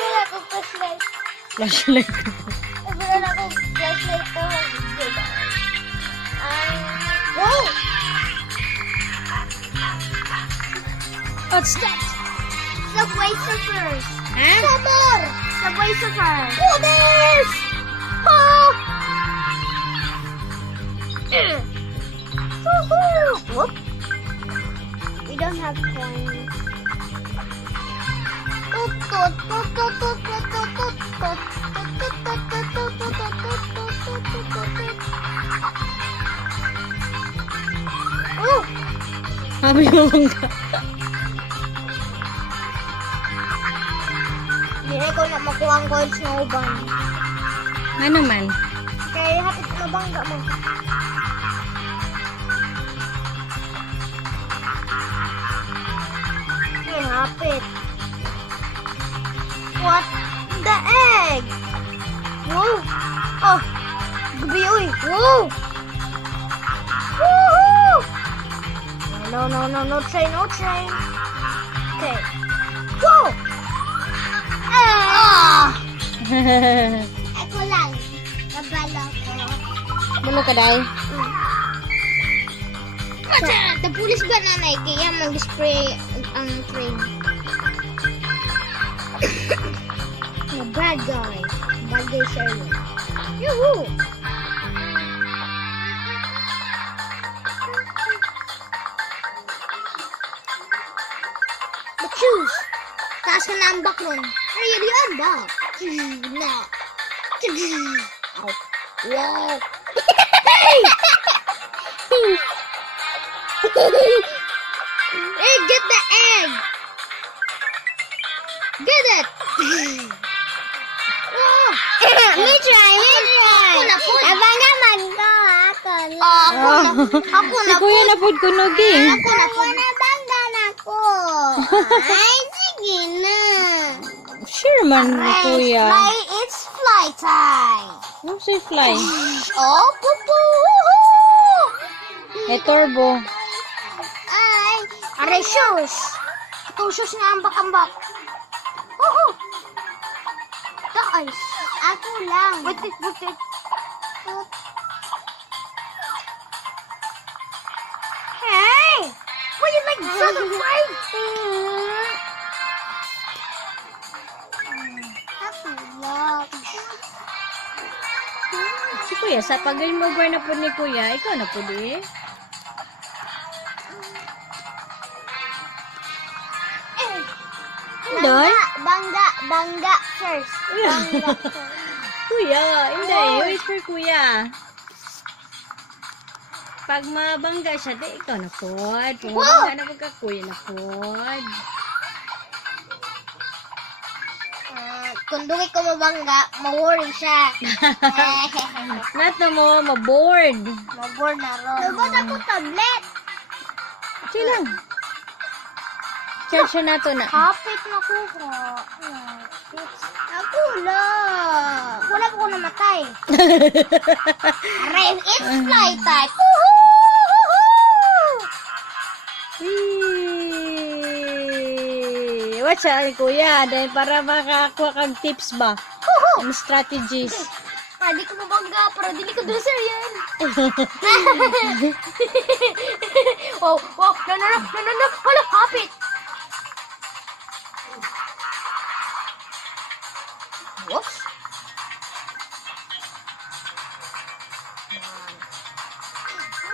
Wala akong flashlight. Flashlight. Wala akong flashlight to. Wow! What's that? Subway Surfers. Huh? Sabor! Subway Surfers. Goodness! Oh! Woohoo! Whoop. We don't have coins. Oh! Sabi mo bangga. Hindi ko na makuha ang coins na uban. Ano man? Kaya hapit na bangga mo. Ay, hapit. What the egg? Whoa! Oh! Gabi, uy! Whoa! Woohoo! No train, no train. Okay. Whoa! Ah! Ako lang. Nabala ko. Bulo ka, day? The police ba nanay? Kaya mag-spray ang train. The bad guy. Bad guy Sherlock. Yoo-hoo! But choose. Taas ka na ang back nun. Hurry, ang back. Na. Ow. Wow. Hey, get the egg. Get it. Oh. Me try. Ako na po. Abangan man ko. Ako na. Ako Si na po. kuya na po kunugi. Ako na po. Nabangga na ko. Ay, sige na. Sure man, kuya. Fly, it's fly time. Ano si fly? Oh, pupu. Eh, turbo. Ay, aray shoes. Ito shoes na ambak-ambak. Woohoo! Guys, ako lang. Wait. Hey! What you like that right? Ako lang. Si kuya, sa pag-game over na po ni kuya, ikaw na po di. Inday? Bangga first. Bangga first. Kuya, hindi. Oh. Wait for kuya. Pag mabangga siya, di ikaw na po. Pag mabangga na pagka kuya na po. Kung dumi ko mabangga, ma-worry siya. Lahat na mo, maboard. Ma-board na ron. Nabot ako tablet. Sige lang. Charge na to na. Kapit na ko ko. Ako lang. Wala po ko namatay. Aray, it's fly time. Whee! Watch out, kuya. Dahil para makakuha kang tips ba? Ang strategies. Pwede ko mabangga para dili ko dresser yan. Wow. No. Wala, kapit. Whoops.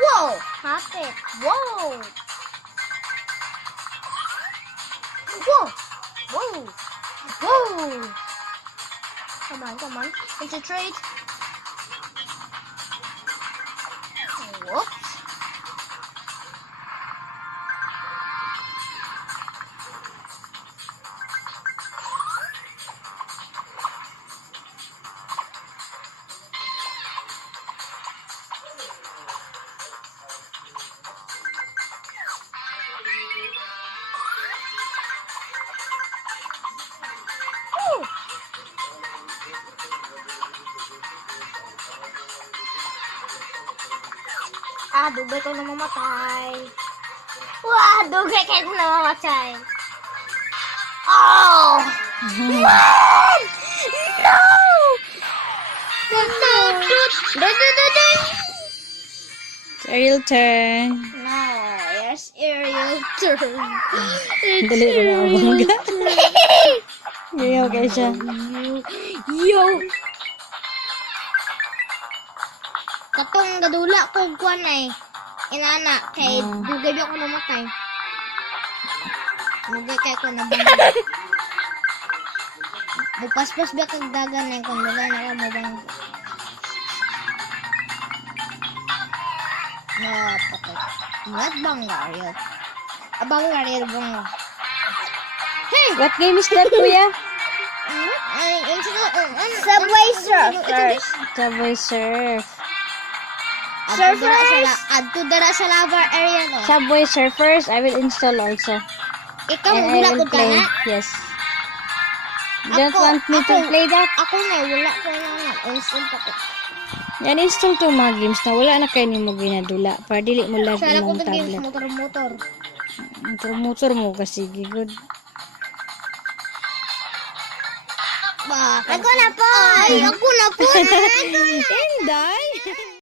Whoa! Kapit. Whoa! Come on. Concentrate. Whoops. Dugay ko na mamatay. Wah, dugay kayo kung namamatay. Oh! Man! No! It's Ariel turn. No, yes, Ariel turn. Dali na ako bangga. Gayaw kayo siya. Yo! Katong gadula ko kuan ay inana kay dugay ako namatay. Dugay kay ko nabangga. Mupaspas ba kag dagan ay kung dugay na ka mabangga. No, patay. Not bangga Ariel. Abangga Ariel bangga. Hey! What game is that, kuya? Subway Surfers. Subway Surf. Adto dara sa lava area no. Subway Surfers, I will install also. Ikaw And I wala will ko ka play. na. Yes. You don't want me to play that? Ako na wala ko na. Instant ako. Yan install to mga games na wala na kayo ni mo ginadula. Para dili mo lang Sana ko imong to games tablet. motor-motor. Motor mo kasi good. Ba, ako na po. Ay, ako na po. Inday?